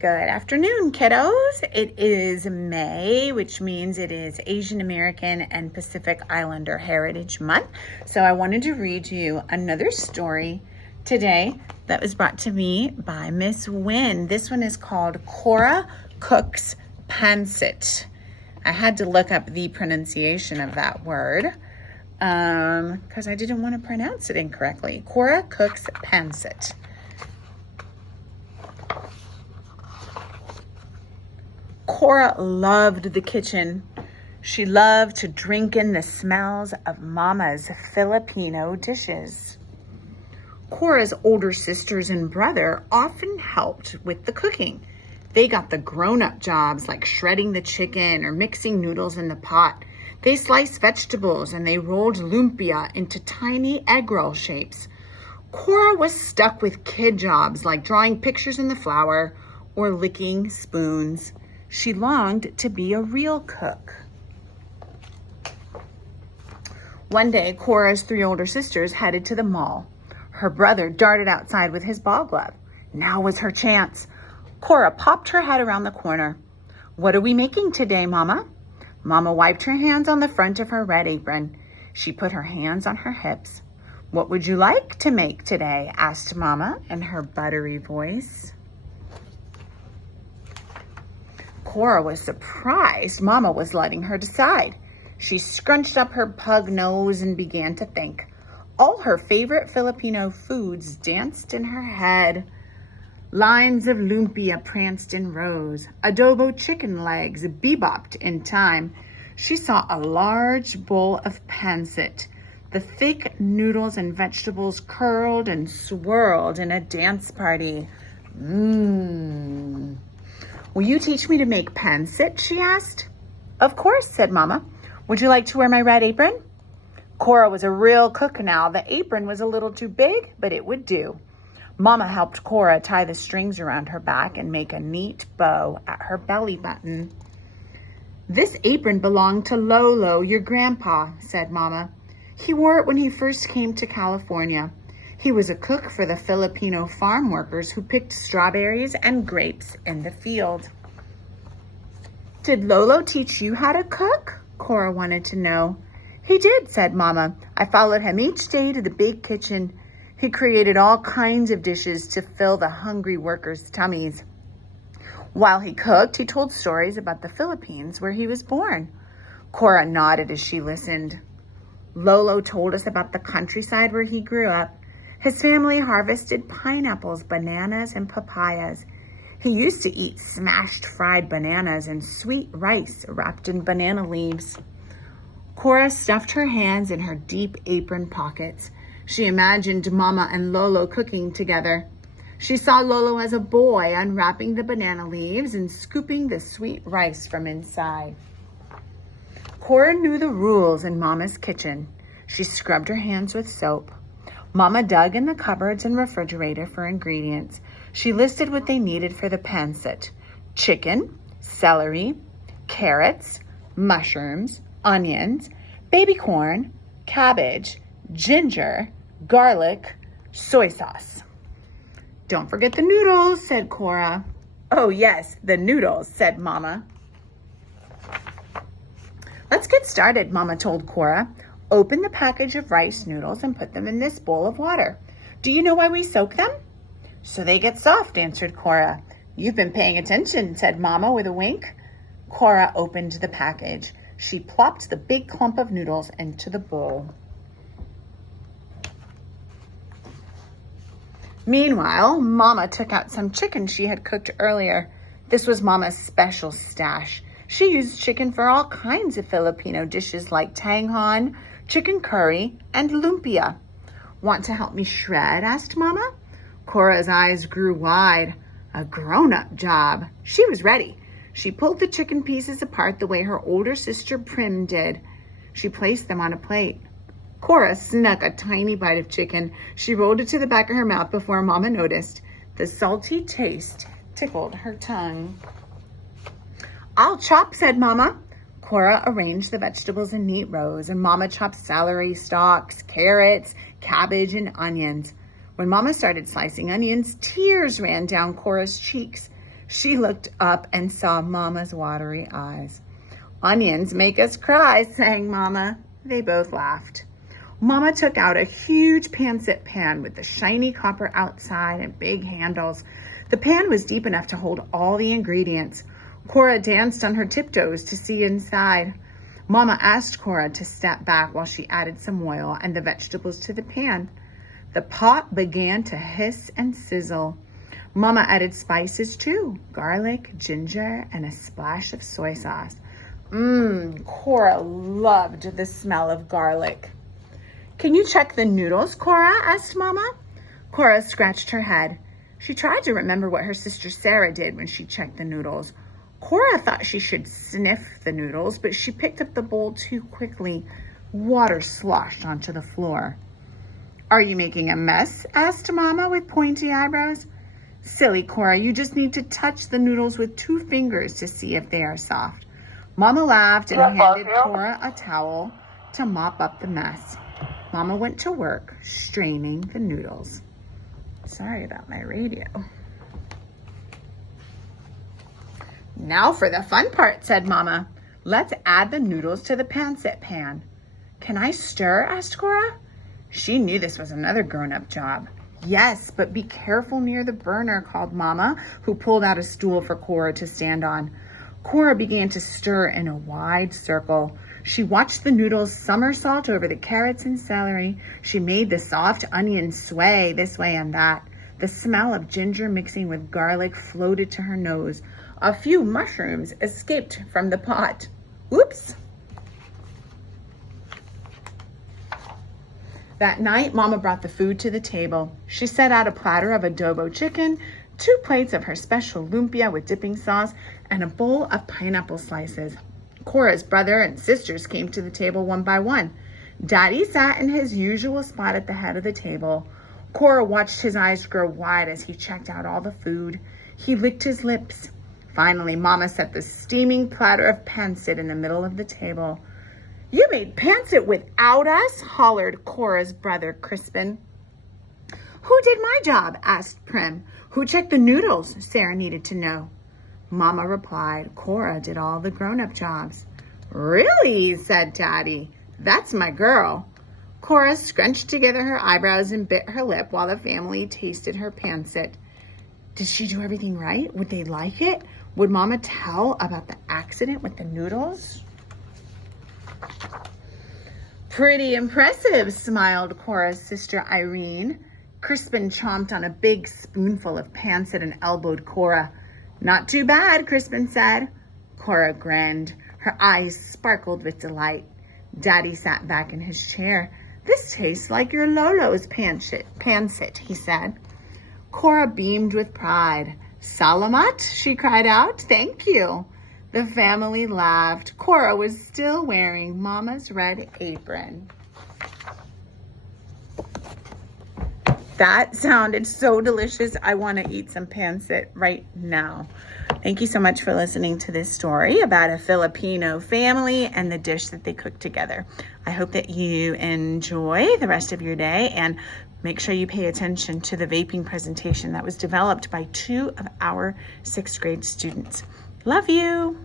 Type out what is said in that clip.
Good afternoon, kiddos. It is May, which means it is Asian American and Pacific Islander Heritage Month. So I wanted to read you another story today that was brought to me by Miss Wynn. This one is called Cora Cooks Pancit. I had to look up the pronunciation of that word because I didn't want to pronounce it incorrectly. Cora Cooks Pancit. Cora loved the kitchen. She loved to drink in the smells of Mama's Filipino dishes. Cora's older sisters and brother often helped with the cooking. They got the grown-up jobs like shredding the chicken or mixing noodles in the pot. They sliced vegetables and they rolled lumpia into tiny egg roll shapes. Cora was stuck with kid jobs like drawing pictures in the flour or licking spoons. She longed to be a real cook. One day, Cora's three older sisters headed to the mall. Her brother darted outside with his ball glove. Now was her chance. Cora popped her head around the corner. "What are we making today, Mama?" Mama wiped her hands on the front of her red apron. She put her hands on her hips. "What would you like to make today?" asked Mama in her buttery voice. Cora was surprised Mama was letting her decide. She scrunched up her pug nose and began to think. All her favorite Filipino foods danced in her head. Lines of lumpia pranced in rows. Adobo chicken legs bebopped in time. She saw a large bowl of pancit. The thick noodles and vegetables curled and swirled in a dance party. Mmm. "Will you teach me to make pancit?" she asked. "Of course," said Mama. "Would you like to wear my red apron?" Cora was a real cook now. The apron was a little too big, but it would do. Mama helped Cora tie the strings around her back and make a neat bow at her belly button. "This apron belonged to Lolo, your grandpa," said Mama. "He wore it when he first came to California. He was a cook for the Filipino farm workers who picked strawberries and grapes in the field." "Did Lolo teach you how to cook?" Cora wanted to know. "He did," said Mama. "I followed him each day to the big kitchen. He created all kinds of dishes to fill the hungry workers' tummies. While he cooked, he told stories about the Philippines where he was born." Cora nodded as she listened. "Lolo told us about the countryside where he grew up. His family harvested pineapples, bananas, and papayas. He used to eat smashed fried bananas and sweet rice wrapped in banana leaves." Cora stuffed her hands in her deep apron pockets. She imagined Mama and Lolo cooking together. She saw Lolo as a boy unwrapping the banana leaves and scooping the sweet rice from inside. Cora knew the rules in Mama's kitchen. She scrubbed her hands with soap. Mama dug in the cupboards and refrigerator for ingredients. She listed what they needed for the pancit: chicken, celery, carrots, mushrooms, onions, baby corn, cabbage, ginger, garlic, soy sauce. "Don't forget the noodles," said Cora. "Oh yes, the noodles," said Mama. "Let's get started," Mama told Cora. "Open the package of rice noodles and put them in this bowl of water. Do you know why we soak them?" "So they get soft," answered Cora. "You've been paying attention," said Mama with a wink. Cora opened the package. She plopped the big clump of noodles into the bowl. Meanwhile, Mama took out some chicken she had cooked earlier. This was Mama's special stash. She used chicken for all kinds of Filipino dishes like tanghon, chicken curry, and lumpia. "Want to help me shred?" asked Mama. Cora's eyes grew wide. A grown-up job. She was ready. She pulled the chicken pieces apart the way her older sister Prim did. She placed them on a plate. Cora snuck a tiny bite of chicken. She rolled it to the back of her mouth before Mama noticed. The salty taste tickled her tongue. "I'll chop," said Mama. Cora arranged the vegetables in neat rows, and Mama chopped celery stalks, carrots, cabbage, and onions. When Mama started slicing onions, tears ran down Cora's cheeks. She looked up and saw Mama's watery eyes. Onions make us cry, sang Mama. They both laughed. Mama took out a huge pancit pan with the shiny copper outside and big handles. The pan was deep enough to hold all the ingredients. Cora danced on her tiptoes to see inside. Mama asked Cora to step back while she added some oil and the vegetables to the pan. The pot began to hiss and sizzle. Mama added spices too, garlic, ginger, and a splash of soy sauce. Cora loved the smell of garlic. Can you check the noodles, Cora? Asked Mama. Cora scratched her head. She tried to remember what her sister Sarah did when she checked the noodles. Cora thought she should sniff the noodles, but she picked up the bowl too quickly. Water sloshed onto the floor. Are you making a mess? Asked Mama with pointy eyebrows. Silly Cora, you just need to touch the noodles with 2 fingers to see if they are soft. Mama laughed and handed Cora a towel to mop up the mess. Mama went to work, straining the noodles. Sorry about my radio. Now for the fun part, said Mama. Let's add the noodles to the pancit pan. Can I stir? Asked Cora. She knew this was another grown-up job. Yes, but be careful near the burner, called Mama, who pulled out a stool for Cora to stand on. Cora began to stir in a wide circle. She watched the noodles somersault over the carrots and celery. She made the soft onions sway this way and that. The smell of ginger mixing with garlic floated to her nose. A few mushrooms escaped from the pot. Oops! That night, Mama brought the food to the table. She set out a platter of adobo chicken, 2 plates of her special lumpia with dipping sauce, and a bowl of pineapple slices. Cora's brother and sisters came to the table one by one. Daddy sat in his usual spot at the head of the table. Cora watched his eyes grow wide as he checked out all the food. He licked his lips. Finally, Mama set the steaming platter of pancit in the middle of the table. You made pancit without us? Hollered Cora's brother, Crispin. Who did my job? Asked Prim. Who checked the noodles? Sarah needed to know. Mama replied, Cora did all the grown-up jobs. Really? Said Daddy. That's my girl. Cora scrunched together her eyebrows and bit her lip while the family tasted her pancit. Did she do everything right? Would they like it? Would Mama tell about the accident with the noodles? Pretty impressive, smiled Cora's sister Irene. Crispin chomped on a big spoonful of pancit and elbowed Cora. Not too bad, Crispin said. Cora grinned. Her eyes sparkled with delight. Daddy sat back in his chair. This tastes like your Lolo's pancit, he said. Cora beamed with pride. Salamat, she cried out. Thank you. The family laughed. Cora was still wearing Mama's red apron. That sounded so delicious. I want to eat some pancit right now. Thank you so much for listening to this story about a Filipino family and the dish that they cooked together. I hope that you enjoy the rest of your day and make sure you pay attention to the vaping presentation that was developed by 2 of our 6th grade students. Love you.